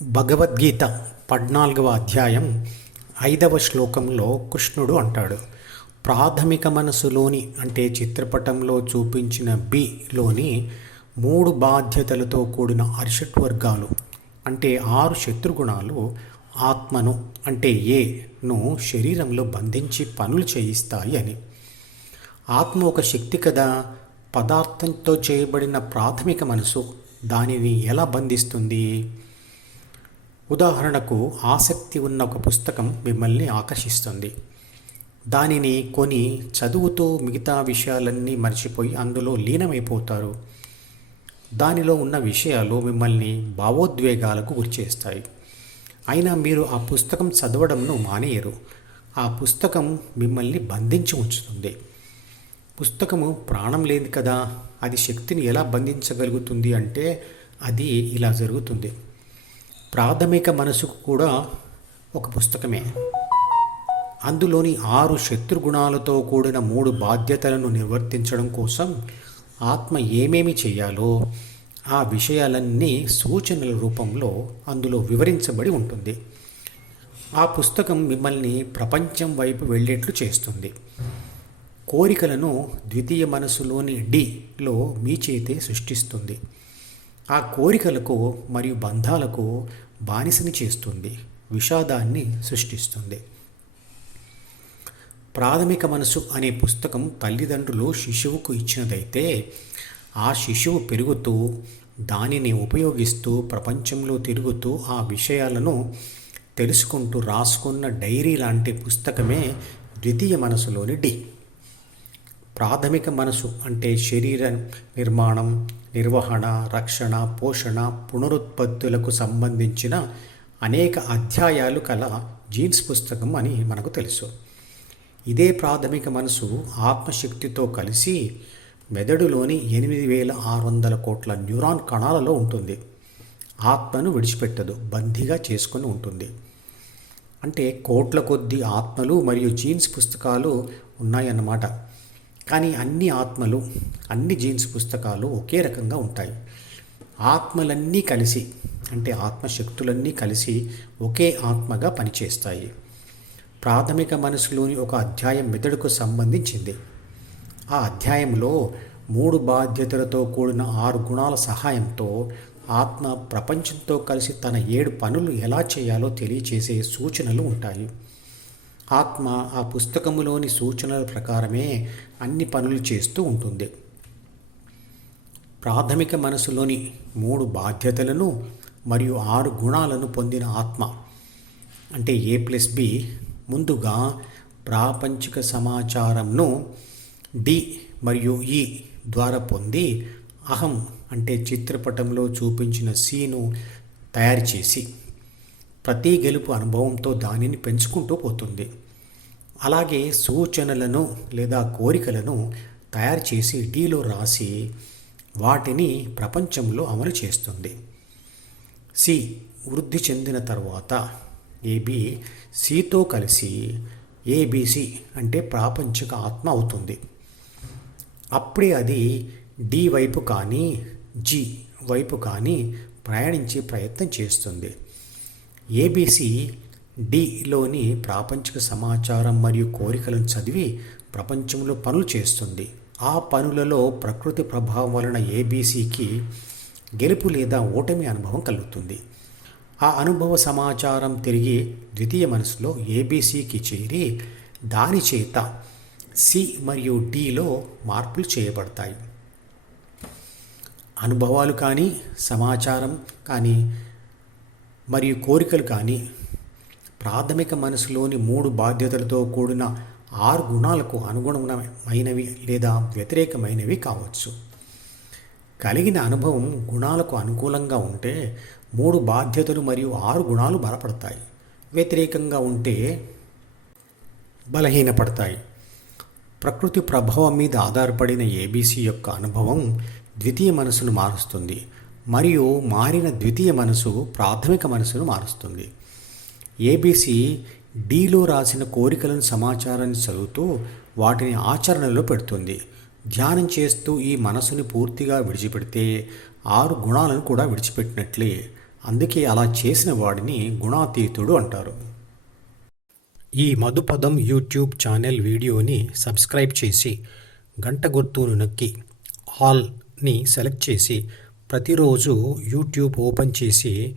భగవద్గీత పద్నాలుగవ అధ్యాయం ఐదవ శ్లోకంలో కృష్ణుడు అంటాడు ప్రాథమిక మనసులోని అంటే చిత్రపటంలో చూపించిన బిలోని మూడు బాధ్యతలతో కూడిన అరిషట్ వర్గాలు అంటే ఆరు శత్రుగుణాలు ఆత్మను అంటే ఏను శరీరంలో బంధించి పనులు చేయిస్తాయి అని. ఆత్మ ఒక శక్తి కదా పదార్థంతో చేయబడిన ప్రాథమిక మనసు దానిని ఎలా బంధిస్తుంది? ఉదాహరణకు ఆసక్తి ఉన్న ఒక పుస్తకం మిమ్మల్ని ఆకర్షిస్తుంది. దానిని కొని చదువుతూ మిగతా విషయాలన్నీ మర్చిపోయి అందులో లీనమైపోతారు. దానిలో ఉన్న విషయాలు మిమ్మల్ని భావోద్వేగాలకు గురిచేస్తాయి అయినా మీరు ఆ పుస్తకం చదవడంను మానేయరు. ఆ పుస్తకం మిమ్మల్ని బంధించి ఉంచుతుంది. పుస్తకము ప్రాణం లేదు కదా అది శక్తిని ఎలా బంధించగలుగుతుంది అంటే అది ఇలా జరుగుతుంది. ప్రాథమిక మనసుకు కూడా ఒక పుస్తకమే. అందులోని ఆరు శత్రుగుణాలతో కూడిన మూడు బాధ్యతలను నిర్వర్తించడం కోసం ఆత్మ ఏమేమి చేయాలో ఆ విషయాలన్నీ సూచనల రూపంలో అందులో వివరించబడి ఉంటుంది. ఆ పుస్తకం మిమ్మల్ని ప్రపంచం వైపు వెళ్ళేట్లు చేస్తుంది. కోరికలను ద్వితీయ మనసులోని డిలో మీ చేతే సృష్టిస్తుంది. ఆ కోరికలకు మరియు బంధాలకు బానిసని చేస్తుంది విషాదాన్ని సృష్టిస్తుంది. ప్రాథమిక మనసు అనే పుస్తకం తల్లిదండ్రులు శిశువుకు ఇచ్చినదైతే ఆ శిశువు పెరుగుతూ దానిని ఉపయోగిస్తూ ప్రపంచంలో తిరుగుతూ ఆ విషయాలను తెలుసుకుంటూ రాసుకున్న డైరీ లాంటి పుస్తకమే ద్వితీయ మనసులోని డి. ప్రాథమిక మనసు అంటే శరీర నిర్మాణం నిర్వహణ రక్షణ పోషణ పునరుత్పత్తులకు సంబంధించిన అనేక అధ్యాయాలు కల జీన్స్ పుస్తకం అని మనకు తెలుసు. ఇదే ప్రాథమిక మనసు ఆత్మశక్తితో కలిసి మెదడులోని ఎనిమిది వేల ఆరు వందల కోట్ల న్యూరాన్ కణాలలో ఉంటుంది. ఆత్మను విడిచిపెట్టదు బందీగా చేసుకొని ఉంటుంది. అంటే కోట్ల కొద్ది ఆత్మలు మరియు జీన్స్ పుస్తకాలు ఉన్నాయన్నమాట. కానీ అన్ని ఆత్మలు అన్ని జీన్స్ పుస్తకాలు ఒకే రకంగా ఉంటాయి. ఆత్మలన్నీ కలిసి అంటే ఆత్మశక్తులన్నీ కలిసి ఒకే ఆత్మగా పనిచేస్తాయి. ప్రాథమిక మనసులోని ఒక అధ్యాయం మెదడుకు సంబంధించింది. ఆ అధ్యాయంలో మూడు బాధ్యతలతో కూడిన ఆరు గుణాల సహాయంతో ఆత్మ ప్రపంచంతో కలిసి తన ఏడు పనులు ఎలా చేయాలో తెలియచేసే సూచనలు ఉంటాయి. ఆత్మ ఆ పుస్తకములోని సూచనల ప్రకారమే అన్ని పనులు చేస్తూ ఉంటుంది. ప్రాథమిక మనసులోని మూడు బాధ్యతలను మరియు ఆరు గుణాలను పొందిన ఆత్మ. అంటే ఏ ప్లస్ బి? ముందుగా ప్రాపంచిక సమాచారంను డి మరియు ఈ ద్వారా పొంది అహం అంటే చిత్రపటంలో చూపించిన సీను తయారు చేసి ప్రతి గెలుపు అనుభవంతో దానిని పెంచుకుంటూ పోతుంది. అలాగే సూచనలను లేదా కోరికలను తయారు చేసి డీలో రాసి వాటిని ప్రపంచంలో అమలు చేస్తుంది. సి. వృద్ధి చెందిన తర్వాత ఏబి సితో కలిసి ఏబిసి అంటే ప్రాపంచిక ఆత్మ అవుతుంది. అప్పుడే అది డి వైపు కానీ జి వైపు కానీ ప్రయాణించే ప్రయత్నం చేస్తుంది. ఏబిసి డిలోని ప్రాపంచిక సమాచారం మరియు కోరికలను చదివి ప్రపంచంలో పనులు చేస్తుంది. ఆ పనులలో ప్రకృతి ప్రభావం వలన ఏబీసీకి గెలుపు లేదా ఓటమి అనుభవం కలుగుతుంది. ఆ అనుభవ సమాచారం తిరిగి ద్వితీయ మనసులో ఏబీసీకి చేరి దాని చేత సి మరియు డిలో మార్పులు చేయబడతాయి. అనుభవాలు కానీ సమాచారం కానీ మరియు కోరికలు కానీ ప్రాథమిక మనసులోని మూడు బాధ్యతలతో కూడిన ఆరు గుణాలకు అనుగుణమైనవి లేదా వ్యతిరేకమైనవి కావచ్చు. కలిగిన అనుభవం గుణాలకు అనుకూలంగా ఉంటే మూడు బాధ్యతలు మరియు ఆరు గుణాలు బలపడతాయి. వ్యతిరేకంగా ఉంటే బలహీనపడతాయి. ప్రకృతి ప్రభావం మీద ఆధారపడిన ఏబీసీ యొక్క అనుభవం ద్వితీయ మనసును మారుస్తుంది. మరియు మారిన ద్వితీయ మనసు ప్రాథమిక మనసును మారుస్తుంది. ఏబీసీ డీలో రాసిన కోరికలను సమాచారాన్ని చదువుతూ వాటిని ఆచరణలో పెడుతుంది. ధ్యానం చేస్తూ ఈ మనసుని పూర్తిగా విడిచిపెడితే ఆరు గుణాలను కూడా విడిచిపెట్టినట్లే. అందుకే అలా చేసిన వాడిని గుణాతీతుడు అంటారు. ఈ మధుపదం యూట్యూబ్ ఛానల్ వీడియోని సబ్స్క్రైబ్ చేసి గంట గుర్తును నొక్కి ఆల్ని సెలెక్ట్ చేసి ప్రతిరోజు యూట్యూబ్ ఓపెన్ చేసి